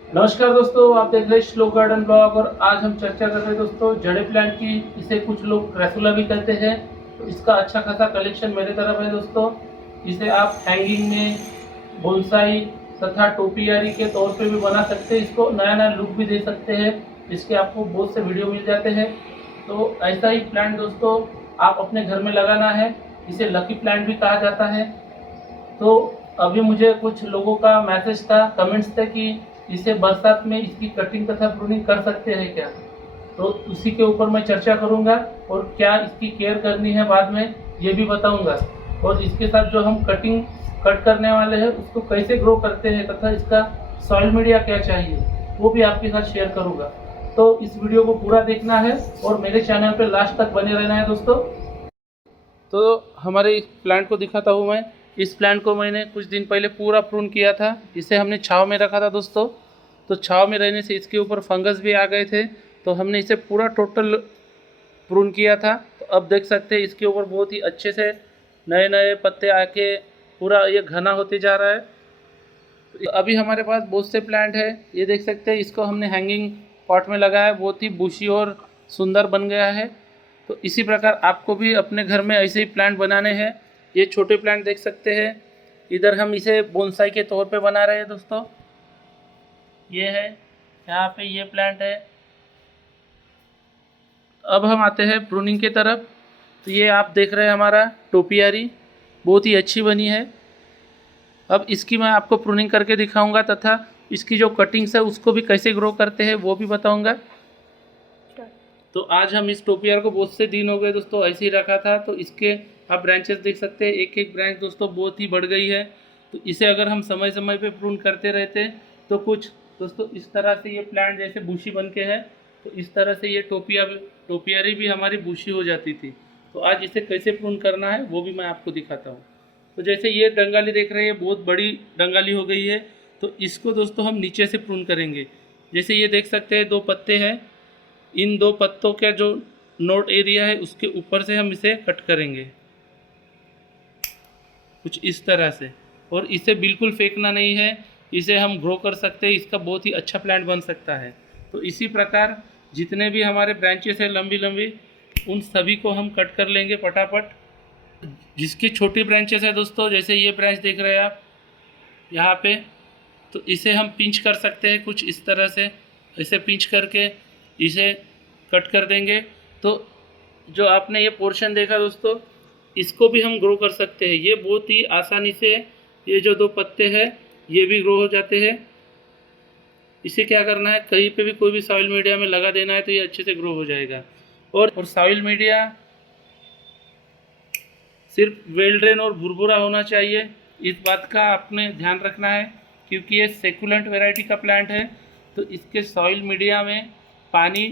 नमस्कार दोस्तों, आप देख रहे हैं श्लोक गार्डन ब्लॉग। और आज हम चर्चा कर रहे हैं दोस्तों जड़े प्लांट की। इसे कुछ लोग क्रेसुला भी कहते हैं। तो इसका अच्छा खासा कलेक्शन मेरे तरफ है दोस्तों। इसे आप हैंगिंग में, बोनसाई तथा टोपियारी के तौर पे भी बना सकते हैं। इसको नया नया लुक भी दे सकते हैं। इसके आपको बहुत से वीडियो मिल जाते हैं। तो ऐसा ही प्लांट दोस्तों आप अपने घर में लगाना है। इसे लकी प्लांट भी कहा जाता है। तो अभी मुझे कुछ लोगों का मैसेज था, कमेंट्स थे कि इसे बरसात में इसकी कटिंग तथा प्रूनिंग कर सकते हैं क्या। तो उसी के ऊपर मैं चर्चा करूंगा और क्या इसकी केयर करनी है बाद में ये भी बताऊंगा। और इसके साथ जो हम कट करने वाले हैं उसको कैसे ग्रो करते हैं तथा इसका सॉइल मीडिया क्या चाहिए वो भी आपके साथ शेयर करूंगा। तो इस वीडियो को पूरा देखना है और मेरे चैनल पे लास्ट तक बने रहना है दोस्तों। तो हमारे इस प्लांट को दिखाता हूँ मैं। इस प्लांट को मैंने कुछ दिन पहले पूरा प्रून किया था। इसे हमने छांव में रखा था दोस्तों। तो छांव में रहने से इसके ऊपर फंगस भी आ गए थे। तो हमने इसे पूरा टोटल प्रून किया था। तो अब देख सकते हैं इसके ऊपर बहुत ही अच्छे से नए नए पत्ते आके पूरा ये घना होते जा रहा है। तो अभी हमारे पास बहुत से प्लांट है। ये देख सकते हैं, इसको हमने हैंगिंग पॉट में लगाया, बहुत ही बुशी और सुंदर बन गया है। तो इसी प्रकार आपको भी अपने घर में ऐसे ही प्लांट बनाने हैं। ये छोटे प्लांट देख सकते हैं। इधर हम इसे बोनसाई के तौर पे बना रहे हैं दोस्तों। ये है, यहाँ पे ये प्लांट है। अब हम आते हैं प्रूनिंग की तरफ। तो ये आप देख रहे हैं हमारा टोपियारी बहुत ही अच्छी बनी है। अब इसकी मैं आपको प्रूनिंग करके दिखाऊंगा तथा इसकी जो कटिंग्स है उसको भी कैसे ग्रो करते हैं वो भी बताऊंगा। तो आज हम इस टोपियर को बहुत से दिन हो गए दोस्तों ऐसे ही रखा था। तो इसके आप ब्रांचेस देख सकते हैं, एक एक ब्रांच दोस्तों बहुत ही बढ़ गई है। तो इसे अगर हम समय समय पे प्रून करते रहते तो कुछ दोस्तों इस तरह से ये प्लांट जैसे बुशी बन के है। तो इस तरह से ये टोपियारी भी हमारी बुशी हो जाती थी। तो आज इसे कैसे प्रून करना है वो भी मैं आपको दिखाता हूँ। तो जैसे ये डंगाली देख रहे हैं, बहुत बड़ी डंगाली हो गई है। तो इसको दोस्तों हम नीचे से प्रून करेंगे। जैसे ये देख सकते हैं, दो पत्ते हैं। इन दो पत्तों का जो नोट एरिया है उसके ऊपर से हम इसे कट करेंगे कुछ इस तरह से। और इसे बिल्कुल फेंकना नहीं है, इसे हम ग्रो कर सकते हैं। इसका बहुत ही अच्छा प्लांट बन सकता है। तो इसी प्रकार जितने भी हमारे ब्रांचेस हैं लंबी लंबी, उन सभी को हम कट कर लेंगे फटाफट। जिसकी छोटी ब्रांचेस है दोस्तों, जैसे ये ब्रांच देख रहे हैं आप यहाँ पे, तो इसे हम पिंच कर सकते हैं कुछ इस तरह से। इसे पिंच करके इसे कट कर देंगे। तो जो आपने ये पोर्शन देखा दोस्तों, इसको भी हम ग्रो कर सकते हैं। ये बहुत ही आसानी से ये जो दो पत्ते हैं ये भी ग्रो हो जाते हैं। इसे क्या करना है, कहीं पे भी कोई भी सॉइल मीडिया में लगा देना है तो ये अच्छे से ग्रो हो जाएगा। और सॉइल मीडिया सिर्फ वेल ड्रेन और भुरभुरा होना चाहिए, इस बात का आपने ध्यान रखना है। क्योंकि ये सेकुलेंट वैरायटी का प्लांट है। तो इसके सॉइल मीडिया में पानी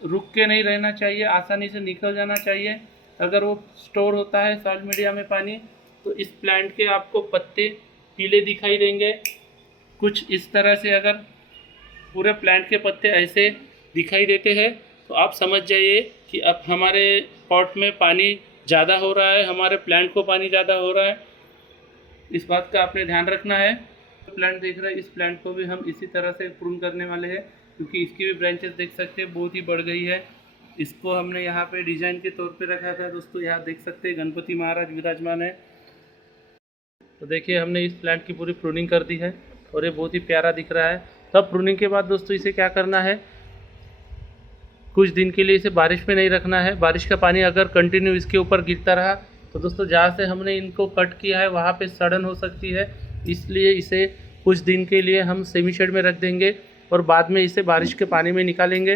रुक के नहीं रहना चाहिए, आसानी से निकल जाना चाहिए। अगर वो स्टोर होता है सॉइल मीडिया में पानी, तो इस प्लांट के आपको पत्ते पीले दिखाई देंगे कुछ इस तरह से। अगर पूरे प्लांट के पत्ते ऐसे दिखाई देते हैं तो आप समझ जाइए कि अब हमारे पॉट में पानी ज़्यादा हो रहा है, हमारे प्लांट को पानी ज़्यादा हो रहा है। इस बात का आपने ध्यान रखना है। प्लांट देख रहे हैं, इस प्लांट को भी हम इसी तरह से प्रून करने वाले हैं। क्योंकि इसकी भी ब्रांचेस देख सकते हैं बहुत ही बढ़ गई है। इसको हमने यहाँ पे डिज़ाइन के तौर पे रखा था दोस्तों। यहाँ देख सकते हैं गणपति महाराज विराजमान है। तो देखिए हमने इस प्लांट की पूरी प्रूनिंग कर दी है और ये बहुत ही प्यारा दिख रहा है। तब प्रूनिंग के बाद दोस्तों इसे क्या करना है, कुछ दिन के लिए इसे बारिश में नहीं रखना है। बारिश का पानी अगर कंटिन्यू इसके ऊपर गिरता रहा तो दोस्तों जहाँ से हमने इनको कट किया है वहाँ पे सड़न हो सकती है। इसलिए इसे कुछ दिन के लिए हम सेमी शेड में रख देंगे और बाद में इसे बारिश के पानी में निकालेंगे।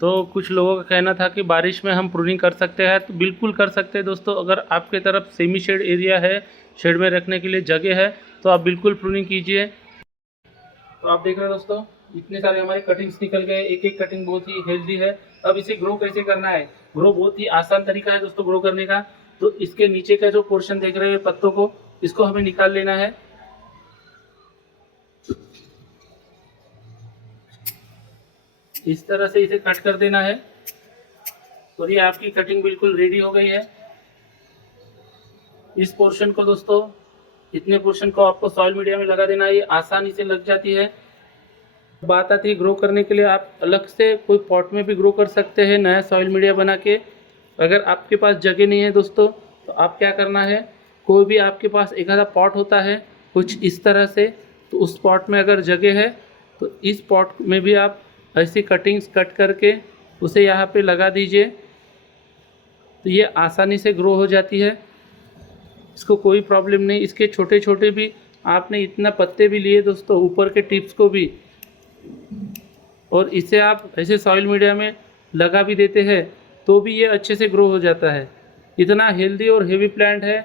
तो कुछ लोगों का कहना था कि बारिश में हम प्रूनिंग कर सकते हैं, तो बिल्कुल कर सकते हैं दोस्तों। अगर आपके तरफ सेमी शेड एरिया है, शेड में रखने के लिए जगह है, तो आप बिल्कुल प्रूनिंग कीजिए। तो आप देख रहे हैं दोस्तों, इतने सारे हमारे कटिंग्स निकल गए। एक एक कटिंग बहुत ही हेल्दी है। अब इसे ग्रो कैसे करना है, ग्रो बहुत ही आसान तरीका है दोस्तों ग्रो करने का। तो इसके नीचे का जो पोर्शन देख रहे हैं पत्तों को, इसको हमें निकाल लेना है। इस तरह से इसे कट कर देना है और ये आपकी कटिंग बिल्कुल रेडी हो गई है। इस पोर्शन को दोस्तों इतने पोर्शन को आपको सॉइल मीडिया में लगा देना है, ये आसानी से लग जाती है। बात आती है ग्रो करने के लिए, आप अलग से कोई पॉट में भी ग्रो कर सकते हैं नया सॉइल मीडिया बना के। अगर आपके पास जगह नहीं है दोस्तों, तो आप क्या करना है, कोई भी आपके पास एक आधा पॉट होता है कुछ इस तरह से, तो उस पॉट में अगर जगह है तो इस पॉट में भी आप ऐसी कटिंग्स कट करके उसे यहाँ पे लगा दीजिए, तो ये आसानी से ग्रो हो जाती है, इसको कोई प्रॉब्लम नहीं। इसके छोटे छोटे भी आपने इतना पत्ते भी लिए दोस्तों, ऊपर के टिप्स को भी, और इसे आप ऐसे सॉइल मीडिया में लगा भी देते हैं तो भी ये अच्छे से ग्रो हो जाता है। इतना हेल्दी और हेवी प्लांट है,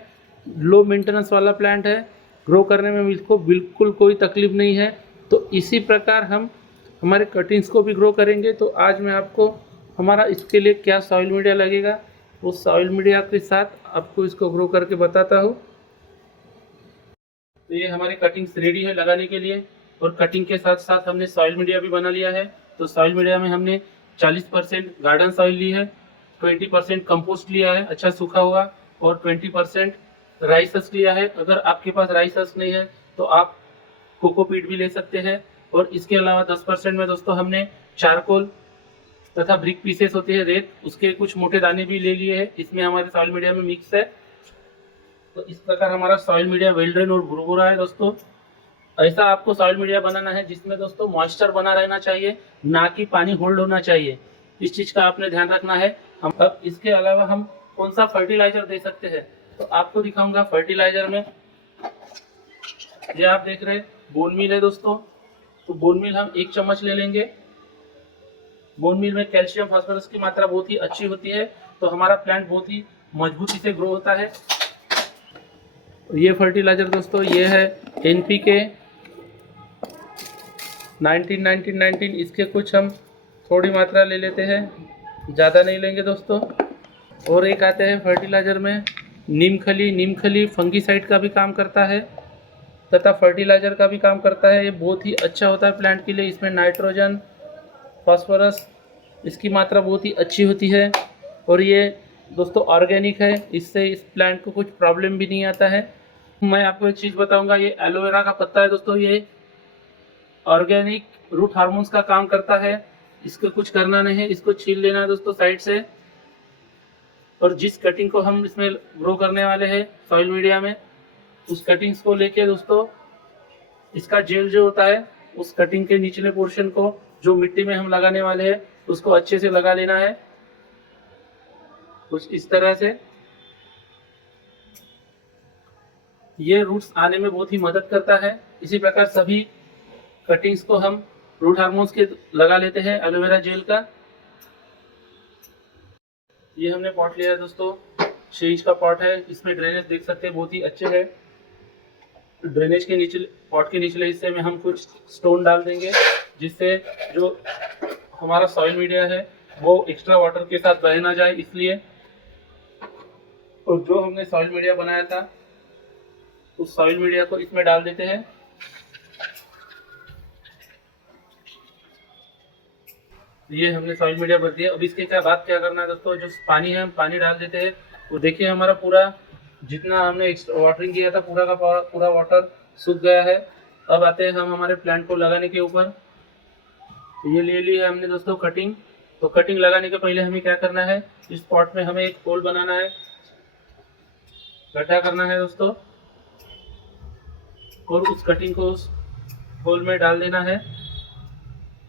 लो मेंटेनेंस वाला प्लांट है, ग्रो करने में इसको बिल्कुल कोई तकलीफ नहीं है। तो इसी प्रकार हम हमारे कटिंग्स को भी ग्रो करेंगे। तो आज मैं आपको हमारा इसके लिए क्या सॉइल मीडिया लगेगा, उस सॉइल मीडिया के साथ आपको इसको ग्रो करके बताता हूँ। तो ये हमारी कटिंग्स रेडी है लगाने के लिए, और कटिंग के साथ साथ हमने सॉइल मीडिया भी बना लिया है। तो सॉइल मीडिया में हमने 40% गार्डन सॉइल ली है, 20% कंपोस्ट लिया है अच्छा सूखा हुआ, और 20% राइस हस्क लिया है। अगर आपके पास राइस हस्क नहीं है तो आप कोकोपीट भी ले सकते हैं। और इसके अलावा 10% में दोस्तों हमने चारकोल तथा ब्रिक पीसेस होते हैं रेत, उसके कुछ मोटे दाने भी ले लिए हैं, इसमें हमारे सॉइल मीडिया में मिक्स है। तो इस प्रकार हमारा सॉइल मीडिया वेल ड्रेन और भुरभुरा है दोस्तों। ऐसा आपको सॉइल मीडिया बनाना है जिसमें दोस्तों मॉइस्चर बना रहना चाहिए, ना कि पानी होल्ड होना चाहिए। इस चीज़ का आपने ध्यान रखना है। हम अब इसके अलावा हम कौन सा फर्टिलाइजर दे सकते हैं, तो आपको दिखाऊंगा। फर्टिलाइजर में ये आप देख रहे हैं बोन मील है दोस्तों, तो बोन मील हम 1 चम्मच ले लेंगे। बोन मील में कैल्शियम फास्फोरस की मात्रा बहुत ही अच्छी होती है, तो हमारा प्लांट बहुत ही मजबूती से ग्रो होता है। ये फर्टिलाइजर दोस्तों ये है NPK 19-19-19, इसके कुछ हम थोड़ी मात्रा ले लेते हैं, ज़्यादा नहीं लेंगे दोस्तों। और एक आते हैं फर्टिलाइज़र में नीमखली। नीमखली फंगीसाइड का भी काम करता है तथा फर्टिलाइज़र का भी काम करता है। ये बहुत ही अच्छा होता है प्लांट के लिए, इसमें नाइट्रोजन फास्फोरस इसकी मात्रा बहुत ही अच्छी होती है, और ये दोस्तों ऑर्गेनिक है, इससे इस प्लांट को कुछ प्रॉब्लम भी नहीं आता है। मैं आपको एक चीज़ बताऊंगा, ये एलोवेरा का पत्ता है दोस्तों, ये ऑर्गेनिक रूट हार्मोन्स का काम करता है। इसको कुछ करना नहीं है, इसको छील लेना है दोस्तों साइड से। और जिस कटिंग को हम इसमें ग्रो करने वाले हैं सॉइल मीडिया में, उस कटिंग्स को लेके दोस्तों इसका जेल जो होता है, उस कटिंग के निचले पोर्शन को जो मिट्टी में हम लगाने वाले हैं उसको अच्छे से लगा लेना है, कुछ इस तरह से। ये रूट्स आने में बहुत ही मदद करता है। इसी प्रकार सभी कटिंग्स को हम रूट हार्मोन्स के लगा लेते हैं एलोवेरा जेल का। ये हमने पॉट लिया है दोस्तों, 6 इंच का पॉट है, इसमें ड्रेनेज देख सकते हैं बहुत ही अच्छे है। ड्रेनेज के नीचे पॉट के निचले हिस्से में हम कुछ स्टोन डाल देंगे, जिससे जो हमारा सॉइल मीडिया है वो एक्स्ट्रा वाटर के साथ बह ना जाए इसलिए। और जो हमने सॉइल मीडिया बनाया था उस सॉइल मीडिया को इसमें डाल देते हैं। ये हमने सॉइल मीडिया भर दिया। अब इसके बाद क्या करना है दोस्तों, जो पानी है हम पानी डाल देते हैं। और देखिए हमारा पूरा जितना हमने वाटरिंग किया था पूरा का पूरा वाटर सूख गया है। अब आते हैं हम हमारे प्लांट को लगाने के ऊपर। ये ले ली है हमने दोस्तों कटिंग। तो कटिंग लगाने के पहले हमें क्या करना है, इस पॉट में हमें एक होल बनाना है, गड्ढा करना है दोस्तों, और उस कटिंग को उस होल में डाल देना है।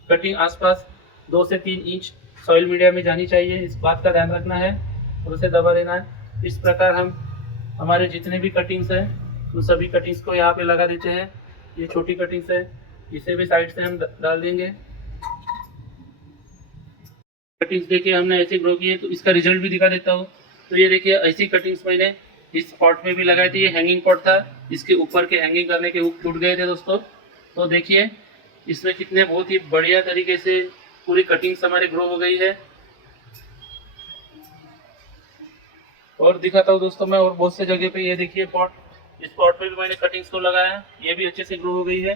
कटिंग आसपास 2 से 3 इंच सॉइल मीडिया में जानी चाहिए, इस बात का ध्यान रखना है, और उसे दबा देना है। इस प्रकार हम हमारे जितने भी कटिंग्स हैं उन सभी कटिंग्स को यहाँ पे लगा देते हैं। ये छोटी कटिंग्स है, इसे भी साइड से हम डाल देंगे। कटिंग्स देखिए हमने ऐसे ग्रो की है, तो इसका रिजल्ट भी दिखा देता हूँ। तो ये देखिए ऐसी कटिंग्स मैंने इस पॉट में भी लगाई थी। ये हैंगिंग पॉट था, इसके ऊपर के हैंगिंग करने के हुक टूट गए थे दोस्तों। तो देखिए इसमें कितने बहुत ही बढ़िया तरीके से पूरी कटिंग्स हमारे ग्रो हो गई है। और दिखाता हूँ दोस्तों मैं और बहुत से जगह पे। ये देखिए पॉट, इस पॉट पे भी मैंने कटिंग्स को लगाया, ये भी अच्छे से ग्रो हो गई है।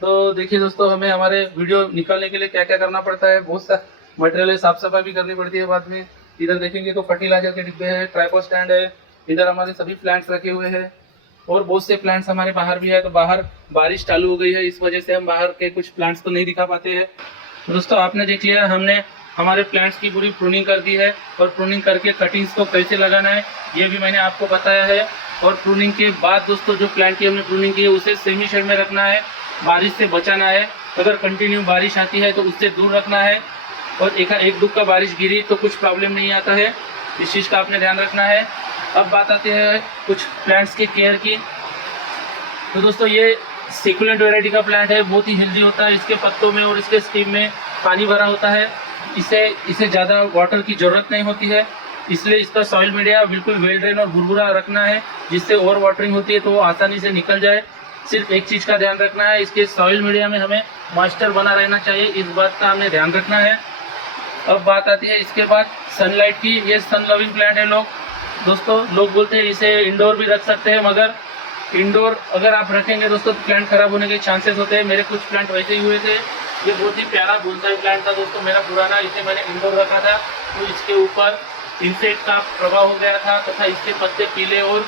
तो देखिए दोस्तों हमें हमारे वीडियो निकालने के लिए क्या क्या करना पड़ता है, बहुत सा मटेरियल साफ सफाई भी करनी पड़ती है बाद में। इधर देखेंगे तो फर्टिलाइजर के डिब्बे हैं, ट्राइपॉड स्टैंड है, इधर हमारे सभी प्लांट्स रखे हुए हैं। और बहुत से प्लांट्स हमारे बाहर भी है, तो बाहर बारिश चालू हो गई है, इस वजह से हम बाहर के कुछ प्लांट्स तो नहीं दिखा पाते हैं। दोस्तों आपने देख लिया, हमने हमारे प्लांट्स की पूरी प्रूनिंग कर दी है और प्रूनिंग करके कटिंग्स को कैसे लगाना है ये भी मैंने आपको बताया है। और प्रूनिंग के बाद दोस्तों जो प्लांट की हमने प्रूनिंग की है उसे सेमी शेड में रखना है, बारिश से बचाना है। अगर कंटिन्यू बारिश आती है तो उससे दूर रखना है, और एक दुख का बारिश गिरी तो कुछ प्रॉब्लम नहीं आता है, इस चीज़ का आपने ध्यान रखना है। अब बात आती है कुछ प्लांट्स के केयर की। तो दोस्तों ये सेकुलेंट वैरायटी का प्लांट है, बहुत ही हेल्दी होता है, इसके पत्तों में और इसके स्टीम में पानी भरा होता है, इसे ज़्यादा वाटर की ज़रूरत नहीं होती है, इसलिए इसका सॉइल मीडिया बिल्कुल वेल ड्रेन और भुरभुरा रखना है, जिससे ओवर वाटरिंग होती है तो वो आसानी से निकल जाए। सिर्फ एक चीज़ का ध्यान रखना है, इसके सॉइल मीडिया में हमें मॉइस्चर बना रहना चाहिए, इस बात का हमें ध्यान रखना है। अब बात आती है इसके बाद सनलाइट की। ये सन लविंग प्लांट है दोस्तों लोग बोलते हैं इसे इंडोर भी रख सकते हैं, मगर इंडोर अगर आप रखेंगे दोस्तों तो प्लांट खराब होने के चांसेस होते हैं। मेरे कुछ प्लांट वैसे ही हुए थे। ये बहुत ही प्यारा बोनसाई प्लांट था दोस्तों मेरा पुराना, इसे मैंने इंडोर रखा था तो इसके ऊपर इंसेक्ट का प्रभाव हो गया था तथा इसके पत्ते पीले और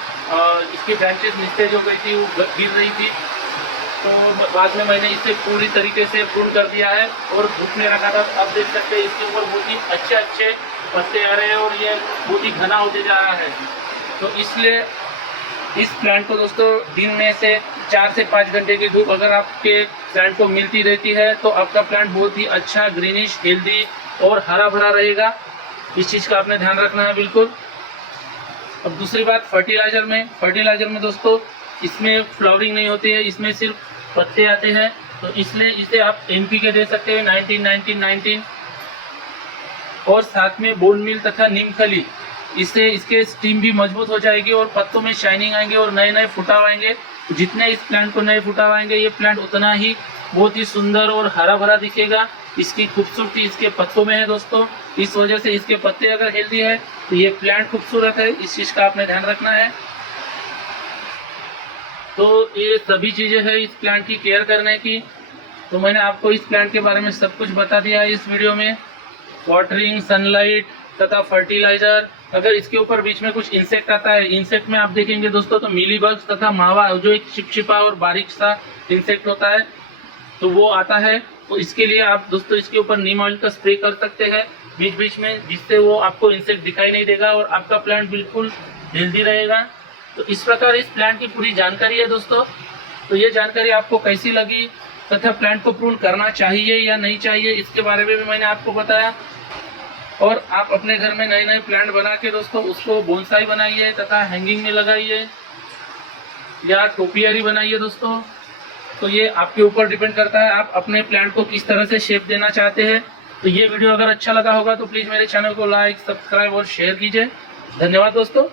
इसकी ब्रांचेस नीचे जो गई थी वो गिर रही थी। तो बाद में मैंने इसे पूरी तरीके से प्रून कर दिया है और धूप में रखा था। आप देख सकते हैं इसके ऊपर बहुत ही अच्छे पत्ते आ रहे हैं और ये बहुत ही घना होते जा रहा है। तो इसलिए इस प्लांट को दोस्तों दिन में से 4 से 5 घंटे की धूप अगर आपके प्लांट को मिलती रहती है तो आपका प्लांट बहुत ही अच्छा ग्रीनिश हेल्दी और हरा भरा रहेगा। इस चीज़ का आपने ध्यान रखना है बिल्कुल। अब दूसरी बात फर्टिलाइज़र में दोस्तों इसमें फ्लावरिंग नहीं होती है, इसमें सिर्फ पत्ते आते हैं, तो इसलिए इसे आप NPK दे सकते हैं 19-19-19 और साथ में बोन मील तथा नीम खली। इससे इसके स्टीम भी मजबूत हो जाएगी और पत्तों में शाइनिंग आएंगे और नए फुटाव आएंगे। जितने इस प्लांट को नए फुटाव आएंगे ये प्लांट उतना ही बहुत ही सुंदर और हरा भरा दिखेगा। इसकी खूबसूरती इसके पत्तों में है दोस्तों, इस वजह से इसके पत्ते अगर हेल्दी है तो ये प्लांट खूबसूरत है, इस चीज़ का आपने ध्यान रखना है। तो ये सभी चीज़ें हैं इस प्लांट की केयर करने की। तो मैंने आपको इस प्लांट के बारे में सब कुछ बता दिया है इस वीडियो में। वाटरिंग, सनलाइट तथा फर्टिलाइज़र। अगर इसके ऊपर बीच में कुछ इंसेक्ट आता है, इंसेक्ट में आप देखेंगे दोस्तों तो मीलीबग्स तथा मावा जो एक चिपचिपा और बारीक सा इंसेक्ट होता है तो वो आता है, तो इसके लिए आप दोस्तों इसके ऊपर नीम ऑयल का स्प्रे कर सकते हैं बीच बीच में, जिससे वो आपको इंसेक्ट दिखाई नहीं देगा और आपका प्लांट बिल्कुल हेल्दी रहेगा। तो इस प्रकार इस प्लांट की पूरी जानकारी है दोस्तों। तो ये जानकारी आपको कैसी लगी तथा प्लांट को प्रून करना चाहिए या नहीं चाहिए इसके बारे में भी मैंने आपको बताया। और आप अपने घर में नए प्लांट बना के दोस्तों उसको बोनसाई बनाइए तथा हैंगिंग में लगाइए या टोपियारी बनाइए दोस्तों। तो ये आपके ऊपर डिपेंड करता है आप अपने प्लांट को किस तरह से शेप देना चाहते हैं। तो ये वीडियो अगर अच्छा लगा होगा तो प्लीज़ मेरे चैनल को लाइक, सब्सक्राइब और शेयर कीजिए। धन्यवाद दोस्तों।